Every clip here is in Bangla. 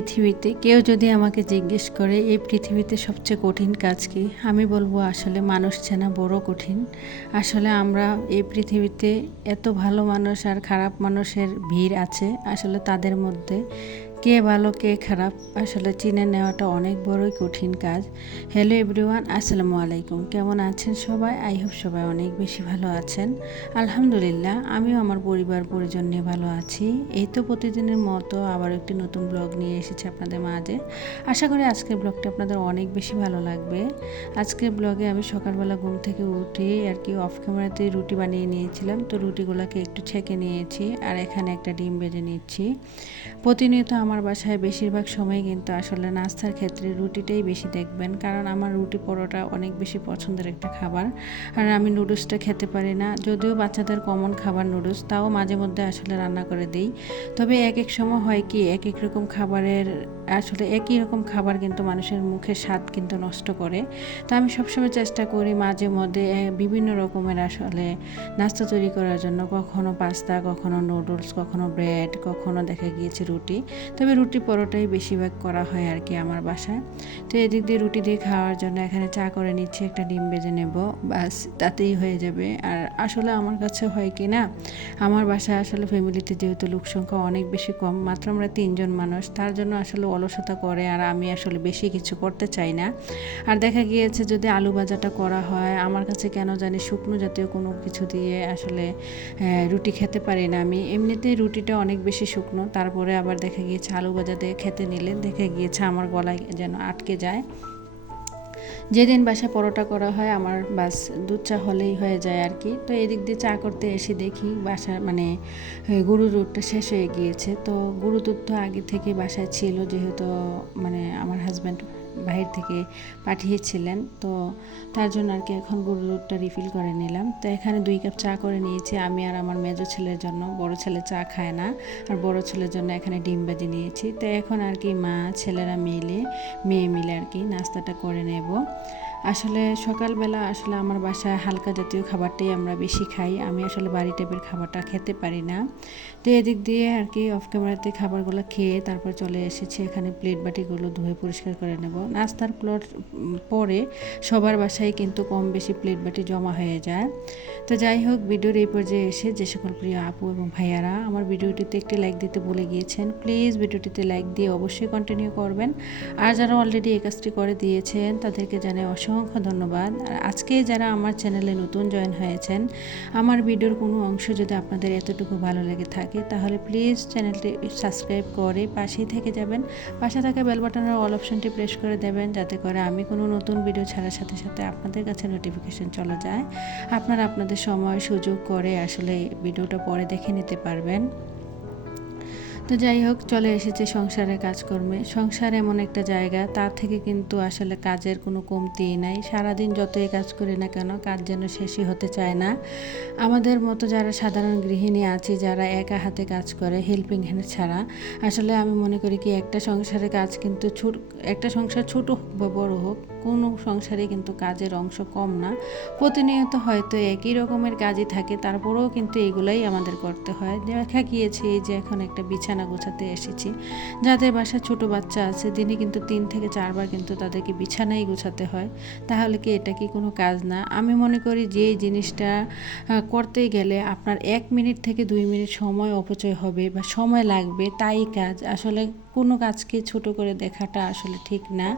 পৃথিবীতে কেউ যদি আমাকে জিজ্ঞেস করে, এই পৃথিবীতে সবচেয়ে কঠিন কাজ কি? আমি বলব, আসলে মানুষ চেনা বড় কঠিন। আসলে আমরা এই পৃথিবীতে এত ভালো মানুষ আর খারাপ মানুষের ভিড় আছে, আসলে তাদের মধ্যে কে ভালো, কে খারাপ, আসলে চিনে নেওয়াটা অনেক বড়ই কঠিন কাজ। হ্যালো এভরিওয়ান আসসালামু আলাইকুম। কেমন আছেন সবাই? আই হোপ সবাই অনেক বেশি ভালো আছেন। আলহামদুলিল্লাহ, আমিও আমার পরিবার, পরিজন নিয়ে ভালো আছি। এই তো প্রতিদিনের মতো আবার একটি নতুন ব্লগ নিয়ে এসেছি আপনাদের মাঝে। আশা করি আজকের ব্লগটা আপনাদের অনেক বেশি ভালো লাগবে। আজকের ব্লগে আমি সকালবেলা ঘুম থেকে উঠে আর কি অফ ক্যামেরাতে রুটি বানিয়ে নিয়েছিলাম। তো রুটিগুলোকে একটু ছেঁকে নিয়েছি আর এখানে একটা ডিম বেজে নিচ্ছি। প্রতিনিয়ত আমার বাসায় বেশিরভাগ সময় কিন্তু আসলে নাস্তার ক্ষেত্রে রুটিটাই বেশি দেখবেন। কারণ আমার রুটি পরোটা অনেক বেশি পছন্দের একটা খাবার। আর আমি নুডলসটা খেতে পারি না। যদিও বাচ্চাদের কমন খাবার নুডলস, তাও মাঝে মধ্যে আসলে রান্না করে দিই। তবে এক এক সময় হয় কি এক এক রকম খাবারের, আসলে একই রকম খাবার কিন্তু মানুষের মুখের স্বাদ কিন্তু নষ্ট করে। তো আমি সবসময় চেষ্টা করি মাঝে মধ্যে বিভিন্ন রকমের আসলে নাস্তা তৈরি করার জন্য। কখনো পাস্তা কখনো নুডলস, কখনো ব্রেড কখনো দেখা গিয়েছে রুটি। তবে রুটি পরোটাই বেশিরভাগ করা হয় আর কি আমার বাসায়। তো এদিক দিয়ে রুটি দিয়ে খাওয়ার জন্য এখানে চা করে নিচ্ছি, একটা ডিম বেজে নেব বাস তাতেই হয়ে যাবে। আর আসলে আমার কাছে হয় কি না, আমার বাসায় আসলে ফ্যামিলিতে যেহেতু লোক সংখ্যা অনেক বেশি কম, মাত্র আমরা তিনজন মানুষ, তার জন্য আসলে অলসতা করে আর আমি আসলে বেশি কিছু করতে চাই না। আর দেখা গিয়েছে যদি আলু ভাজাটা করা হয়, আমার কাছে কেন জানি শুকনো জাতীয় কোনো কিছু দিয়ে আসলে রুটি খেতে পারি না আমি। এমনিতেই রুটিটা অনেক বেশি শুকনো, তারপরে আবার দেখা গিয়েছে আলু ভাজা দিয়ে খেতে নিলে দেখে গিয়েছে আমার গলায় যেন আটকে যায়। যেদিন বাসা পরোটা করা হয়, আমার বাস দুধ চা হলেই হয়ে যায় আর কি। তো এদিক দিয়ে চা করতে এসে দেখি বাসা মানে গরু দুধটা শেষ হয়ে গিয়েছে। তো গরু দুধ তো আগে থেকে বাসায় ছিল, যেহেতু মানে আমার হাজব্যান্ড বাহির থেকে পাঠিয়েছিলেন, তো তার জন্য আর কি এখন গরুর দুধটা রিফিল করে নিলাম। তো এখানে দুই কাপ চা করে নিয়েছি, আমি আর আমার মেজো ছেলের জন্য। বড় ছেলে চা খায় না, আর বড় ছেলের জন্য এখানে ডিম বাজি নিয়েছি। তো এখন আর কি মা, ছেলেরা মিলে, মেয়ে মিলে আর কি নাস্তাটা করে নেব। আসলে সকালবেলা আসলে আমার বাসায় হালকা জাতীয় খাবারটাই আমরা বেশি খাই। আমি আসলে বাড়ি টাইপের খাবারটা খেতে পারি না। তো এদিক দিয়ে আর কি অফ ক্যামেরাতে খাবারগুলো খেয়ে তারপর চলে এসেছি। এখানে প্লেট বাটিগুলো ধুয়ে পরিষ্কার করে নেব। নাস্তার প্লট পরে সবার বাসায় কিন্তু কম বেশি প্লেট বাটি জমা হয়ে যায়। তো যাই হোক, ভিডিওর এই পর্যায়ে এসে যে সকল প্রিয় আপু এবং ভাইয়ারা, আমার ভিডিওটিতে একটি লাইক দিতে ভুলে গিয়েছেন প্লিজ ভিডিওটিতে লাইক দিয়ে অবশ্যই কন্টিনিউ করবেন। আর যারা অলরেডি এই কাজটি করে দিয়েছেন, তাদেরকে জানাই অসংখ্য ধন্যবাদ। আর আজকে যারা আমার চ্যানেলে নতুন জয়েন হয়েছেন, আমার ভিডিওর কোনো অংশ যদি আপনাদের এতটুকু ভালো লেগে থাকে, তাহলে প্লিজ চ্যানেলটি সাবস্ক্রাইব করে পাশেই থেকে যাবেন। পাশে থাকা বেল বাটনের অল অপশনটি প্রেস করে দেবেন, যাতে করে আমি কোনো নতুন ভিডিও ছাড়ার সাথে সাথে আপনাদের কাছে নোটিফিকেশন চলে যায়। আপনারা আপনাদের সময়, সুযোগ করে আসলে ভিডিওটা পরে দেখে নিতে পারবেন। তো যাই হোক, চলে এসেছে সংসারের কাজকর্মে। সংসার এমন একটা জায়গা, তার থেকে কিন্তু আসলে কাজের কোনো কমতিই নাই। সারাদিন যতই কাজ করি না কেন, কাজ যেন শেষই হতে চায় না। আমাদের মতো যারা সাধারণ গৃহিণী আছি, যারা একা হাতে কাজ করে হেল্পিং হ্যান্ড ছাড়া, আসলে আমি মনে করি কি, একটা সংসারের কাজ কিন্তু ছোট, একটা সংসার ছোট হোক বা বড় হোক কোনো সংসারে কিন্তু কাজের অংশ কম না। প্রতিনিয়ত হয়তো একই রকমের কাজই থাকে, তারপরেও কিন্তু এগুলাই আমাদের করতে হয়। দেখা গিয়েছে এই যে এখন একটা বিছানা গোছাতে এসেছি, যাদের বাসায় ছোট বাচ্চা আছে দিনে কিন্তু তিন থেকে চারবার কিন্তু তাদেরকে বিছানাই গোছাতে হয়। তাহলে কি এটা কি কোনো কাজ না? আমি মনে করি যে জিনিসটা করতে গেলে আপনার এক মিনিট থেকে দুই মিনিট সময় অপচয় হবে বা সময় লাগবে, তাই কাজ। আসলে কোনো কাজকে ছোট করে দেখাটা আসলে ঠিক না।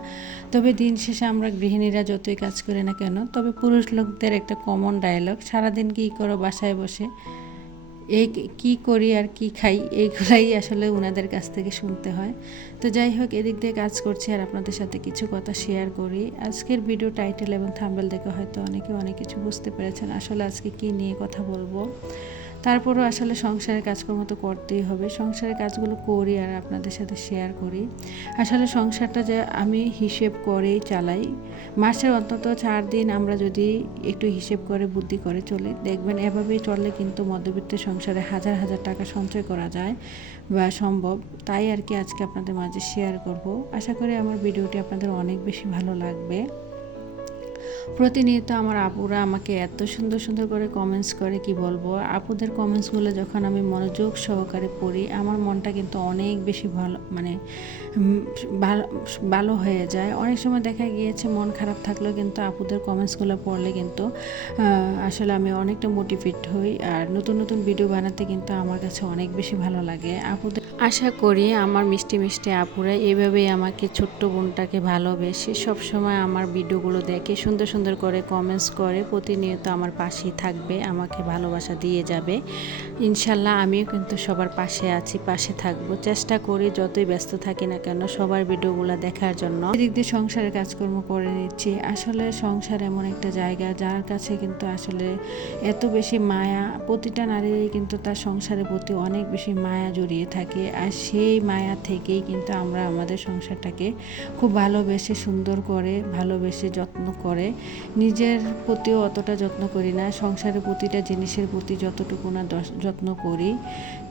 তবে দিন শেষে আমরা গৃহিণীরা যতই কাজ করি না কেন, তবে পুরুষ লোকদের একটা কমন ডায়লগ সারাদিন কী করো বাসায় বসে, এই কি করি আর কি খাই, এইগুলাই আসলে ওনাদের কাছ থেকে শুনতে হয়। তো যাই হোক, এদিক দিয়ে কাজ করছি আর আপনাদের সাথে কিছু কথা শেয়ার করি। আজকের ভিডিও টাইটেল এবং থাম্বেল দেখে হয়তো অনেকে অনেক কিছু বুঝতে পেরেছেন, আসলে আজকে কি নিয়ে কথা বলব। তারপরও আসলে সংসারের কাজকর্ম তো করতেই হবে। সংসারের কাজগুলো করি আর আপনাদের সাথে শেয়ার করি। আসলে সংসারটা যে আমি হিসেব করেই চালাই। মাসের অন্তত চার দিন আমরা যদি একটু হিসেব করে বুদ্ধি করে চলি, দেখবেন এভাবেই চললে কিন্তু মধ্যবিত্ত সংসারে হাজার হাজার টাকা সঞ্চয় করা যায় বা সম্ভব। তাই আর কি আজকে আপনাদের মাঝে শেয়ার করব। আশা করি আমার ভিডিওটি আপনাদের অনেক বেশি ভালো লাগবে। প্রতিনিয়ত আমার আপুরা আমাকে এত সুন্দর সুন্দর করে কমেন্টস করে, কি বলব? আপুদের কমেন্টসগুলো যখন আমি মনোযোগ সহকারে পড়ি, আমার মনটা কিন্তু অনেক বেশি ভালো মানে ভালো হয়ে যায়। অনেক সময় দেখা গিয়েছে মন খারাপ থাকলেও কিন্তু আপুদের কমেন্টসগুলো পড়লে কিন্তু আসলে আমি অনেকটা মোটিভেট হই। আর নতুন নতুন ভিডিও বানাতে কিন্তু আমার কাছে অনেক বেশি ভালো লাগে। আপুদের আশা করি আমার মিষ্টি মিষ্টি আপুরা এভাবেই আমাকে ছোট্ট বোনটাকে ভালোবেসে সবসময় আমার ভিডিওগুলো দেখে সুন্দর সুন্দর করে কমেন্টস করে, প্রতিনিয়ত আমার পাশেই থাকবে, আমাকে ভালোবাসা দিয়ে যাবে। ইনশাল্লাহ আমিও কিন্তু সবার পাশে আছি, পাশে থাকব। চেষ্টা করি যতই ব্যস্ত থাকি না কেন সবার ভিডিওগুলো দেখার জন্য। এদিক দিয়ে সংসারের কাজকর্ম করে নিচ্ছি। আসলে সংসার এমন একটা জায়গা, যার কাছে কিন্তু আসলে এত বেশি মায়া, প্রতিটা নারীরই কিন্তু তার সংসারের প্রতি অনেক বেশি মায়া জড়িয়ে থাকে। আর সেই মায়া থেকেই কিন্তু আমরা আমাদের সংসারটাকে খুব ভালোবেসে সুন্দর করে, ভালোবেসে যত্ন করে নিজের প্রতিও অতটা যত্ন করি না, সংসারের প্রতিটা জিনিসের প্রতি যতটুকু না যত্ন করি।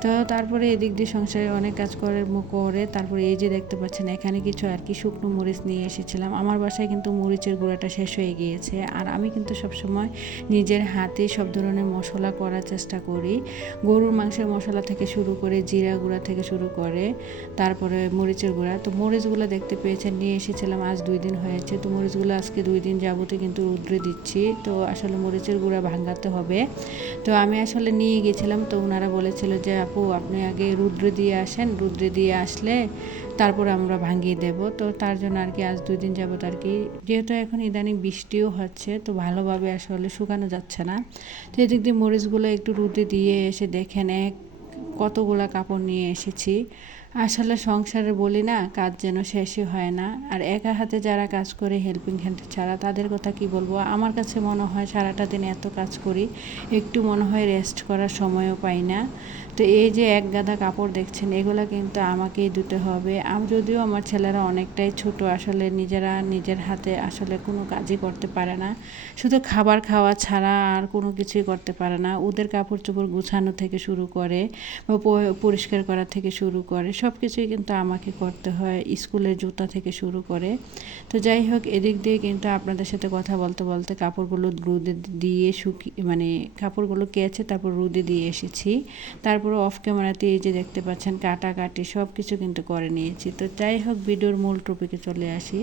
তো তারপরে এদিক দিয়ে সংসারে অনেক কাজ করে করে তারপরে এই যে দেখতে পাচ্ছেন, এখানে কিছু আর কি শুকনো মরিচ নিয়ে এসেছিলাম। আমার বাসায় কিন্তু মরিচের গুঁড়াটা শেষ হয়ে গিয়েছে। আর আমি কিন্তু সবসময় নিজের হাতে সব ধরনের মশলা করার চেষ্টা করি। গরুর মাংসের মশলা থেকে শুরু করে জিরা গুঁড়া থেকে শুরু করে, তারপরে মরিচের গুঁড়া। তো মরিচগুলো দেখতে পেয়েছেন, নিয়ে এসেছিলাম, আজ দুই দিন হয়েছে। তো মরিচগুলো আজকে দুই দিন যাবতে কিন্তু রুদ্রে দিচ্ছি। তো আসলে মরিচের গুঁড়া ভাঙাতে হবে। তো আমি আসলে নিয়ে গেছিলাম। তো ওনারা বলেছিল যে, আপু, আপনি আগে রুদ্রে দিয়ে আসেন। রুদ্রে দিয়ে আসলে তারপর আমরা ভাঙিয়ে দেব। তো তার জন্য আর কি আজ দুই দিন যাবত আর কি। যেহেতু এখন ইদানিং বৃষ্টিও হচ্ছে, তো ভালোভাবে আসলে শুকানো যাচ্ছে না। তো এদিক দিয়ে মরিচগুলো একটু রুদে দিয়ে এসে দেখেন এক কতগুলা কাপড় নিয়ে এসেছি। আসলে সংসারে বলি না, কাজ যেন শেষই হয় না। আর একা হাতে যারা কাজ করে হেল্পিং হ্যান্ড ছাড়া, তাদের কথা কি বলব? আমার কাছে মনে হয় সারাটা দিন এত কাজ করি, একটু মনে হয় রেস্ট করার সময়ও পাই না। তো এই যে এক গাদা কাপড় দেখছেন, এগুলো কিন্তু আমাকেই দিতে হবে। আমি যদিও আমার ছেলেরা অনেকটাই ছোট, আসলে নিজেরা নিজের হাতে আসলে কোনো কাজই করতে পারে না। শুধু খাবার খাওয়া ছাড়া আর কোনো কিছুই করতে পারে না। ওদের কাপড় চোপড় গুছানো থেকে শুরু করে বা পরিষ্কার করা থেকে শুরু করে সব কিছুই কিন্তু আমাকে করতে হয় স্কুলের জুতা থেকে শুরু করে। তো যাই হোক, এদিক দিয়ে কিন্তু আপনাদের সাথে কথা বলতে বলতে কাপড়গুলো রোদে দিয়ে শুকি মানে কাপড়গুলো কেচে তারপর রোদে দিয়ে এসেছি। তারপর অফ ক্যামেরাতে এই যে দেখতে পাচ্ছেন কাটাকাটি সব কিছু কিন্তু করে নিয়েছি। তো যাই হোক, ভিডিওর মূল টপিকে চলে আসি।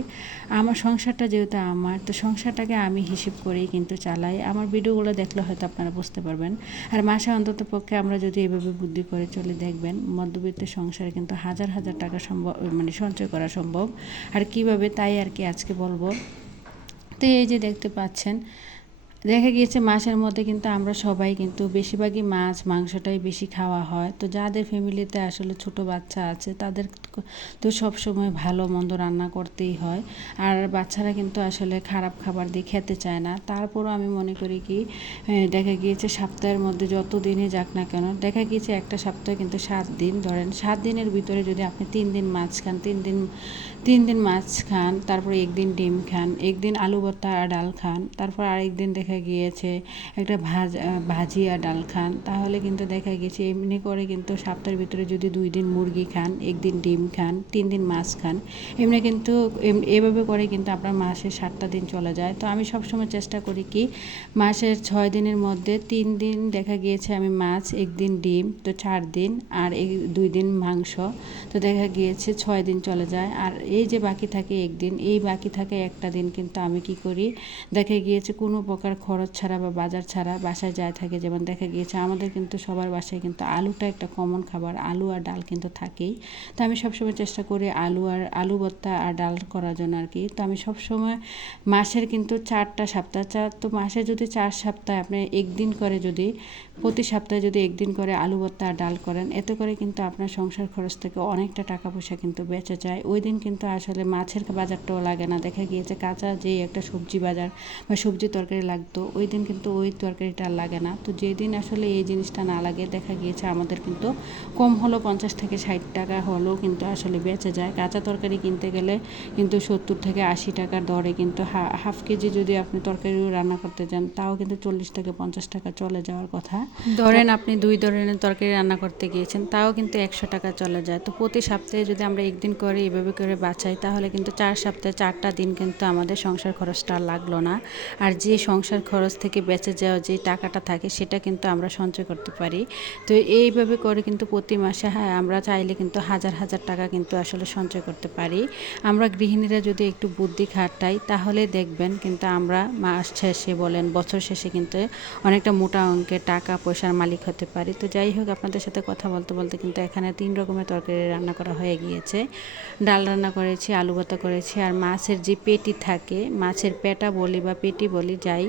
আমার সংসারটা যেহেতু আমার, তো সংসারটাকে আমি হিসেব করেই কিন্তু চালাই। আমার ভিডিওগুলো দেখলে হয়তো আপনারা বুঝতে পারবেন। আর মাসে অন্তত পক্ষে আমরা যদি এভাবে বুদ্ধি করে চলে, দেখবেন মধ্যবিত্ত সংসারে কিন্তু হাজার হাজার টাকা সম্ভব মানে সঞ্চয় করা সম্ভব। আর কীভাবে তাই আর কি আজকে বলব। তো এই যে দেখতে পাচ্ছেন দেখা গিয়েছে মাসের মধ্যে কিন্তু আমরা সবাই কিন্তু বেশিরভাগই মাছ, মাংসটাই বেশি খাওয়া হয়। তো যাদের ফ্যামিলিতে আসলে ছোট বাচ্চা আছে, তাদের তো সব সময় ভালো মন্দ রান্না করতেই হয়। আর বাচ্চারা কিন্তু আসলে খারাপ খাবার দিয়ে খেতে চায় না। তারপরও আমি মনে করি কি দেখা গিয়েছে সপ্তাহের মধ্যে যত দিনই যাক না কেন, দেখা গিয়েছে একটা সপ্তাহে কিন্তু সাত দিন, ধরেন সাত দিনের ভিতরে যদি আপনি তিন দিন মাছ খান, তিন দিন তিন দিন মাছ খান, তারপরে একদিন ডিম খান, একদিন আলু ভর্তা আর ডাল খান, তারপর আরেকদিন দেখা গিয়েছে একটা ভাজ ভাজি আর ডাল খান। তাহলে কিন্তু দেখা গিয়েছে এমনি করে কিন্তু সপ্তাহের ভিতরে যদি দুই দিন মুরগি খান, একদিন ডিম খান তিন দিন মাছ খান, এমনি কিন্তু এভাবে করে কিন্তু আপনার মাসে সাতটা দিন চলে যায়। তো আমি সবসময় চেষ্টা করি কি, মাসের ছয় দিনের মধ্যে তিন দিন দেখা গিয়েছে আমি মাছ, একদিন ডিম, তো চার দিন, আর এই দুই দিন মাংস, তো দেখা গিয়েছে ছয় দিন চলে যায়। আর এই যে বাকি থাকে একদিন, এই বাকি থাকে একটা দিন, কিন্তু আমি কি করি? দেখা গিয়েছে কোনো প্রকার খরচ ছাড়া বা বাজার ছাড়া বাসায় যায় থাকে। যেমন দেখা গিয়েছে আমাদের কিন্তু সবার বাসায় কিন্তু আলুটা একটা কমন খাবার, আলু আর ডাল কিন্তু থাকেই। তো আমি সবসময় চেষ্টা করি আলু আর আলু ভর্তা আর ডাল করার জন্য আর কি। তো আমি সবসময় মাসের কিন্তু চারটা সপ্তাহ চার তো মাসে যদি চার সপ্তাহে আপনি একদিন করে যদি, প্রতি সপ্তাহে যদি একদিন করে আলু ভর্তা আর ডাল করেন, এতে করে কিন্তু আপনার সংসার খরচ থেকে অনেকটা টাকা পয়সা কিন্তু বেঁচে যায়। ওই দিন কিন্তু আসলে মাছের বাজারটাও লাগে না। দেখা গিয়েছে কাঁচা যে একটা সবজি বাজার বা সবজি তরকারি লাগতো, ওই দিন কিন্তু ওই তরকারিটা লাগে না। তো যেদিন আসলে এই জিনিসটা না লাগে, দেখা গিয়েছে আমাদের কিন্তু কম হলো পঞ্চাশ থেকে ষাট টাকা হলেও কিন্তু আসলে বেঁচে যায়। কাঁচা তরকারি কিনতে গেলে কিন্তু সত্তর থেকে আশি টাকার দরে কিন্তু হাফ কেজি যদি আপনি তরকারিও রান্না করতে যান, তাও কিন্তু চল্লিশ থেকে পঞ্চাশ টাকা চলে যাওয়ার কথা। ধরেন আপনি দুই ধরনের তরকারি রান্না করতে গিয়েছেন, তাও কিন্তু একশো টাকা চলে যায়। তো প্রতি সপ্তাহে যদি আমরা একদিন করে এইভাবে করে বাঁচাই, তাহলে কিন্তু চার সপ্তাহে চারটা দিন কিন্তু আমাদের সংসার খরচটা লাগল না। আর যে সংসার খরচ থেকে বেঁচে যাওয়া যে টাকাটা থাকে, সেটা কিন্তু আমরা সঞ্চয় করতে পারি। তো এইভাবে করে কিন্তু প্রতি মাসে হ্যাঁ আমরা চাইলে কিন্তু হাজার হাজার টাকা কিন্তু আসলে সঞ্চয় করতে পারি। আমরা গৃহিণীরা যদি একটু বুদ্ধি খাটাই, তাহলে দেখবেন কিন্তু আমরা মাস শেষে বলেন, বছর শেষে কিন্তু অনেকটা মোটা অঙ্কের টাকা পয়সার মালিক হতে পারি। তো যাই হোক, আপনাদের সাথে কথা বলতে বলতে কিন্তু এখানে তিন রকমের তরকারি রান্না করা হয়ে গিয়েছে। ডাল রান্না করেছি, আলু ভর্তা করেছি আর মাছের যে পেটি থাকে, মাছের পেটা বলি বা পেটি বলি যাই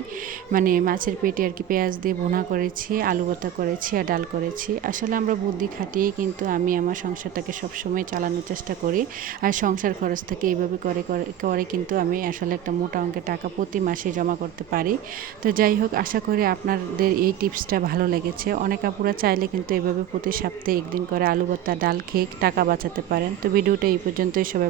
মানে মাছের পেটি আর কি পেঁয়াজ দিয়ে ভুনা করেছি, আলু ভর্তা করেছি আর ডাল করেছি। আসলে আমরা বুদ্ধি খাটিয়েই কিন্তু আমি আমার সংসারটাকে সবসময় চালানোর চেষ্টা করি আর সংসার খরচ থেকে এইভাবে করে করে করে কিন্তু আমি আসলে একটা মোটা অঙ্কের টাকা প্রতি মাসে জমা করতে পারি। তো যাই হোক, আশা করি আপনাদের এই টিপসটা ভালো লেগেছে। অনেক আপুরা চাইলে কিন্তু এভাবে প্রতি সপ্তাহে একদিন করে আলু ভর্তা, ডাল খেয়ে টাকা বাঁচাতে পারেন। তো ভিডিওটা এই পর্যন্তই, সবাই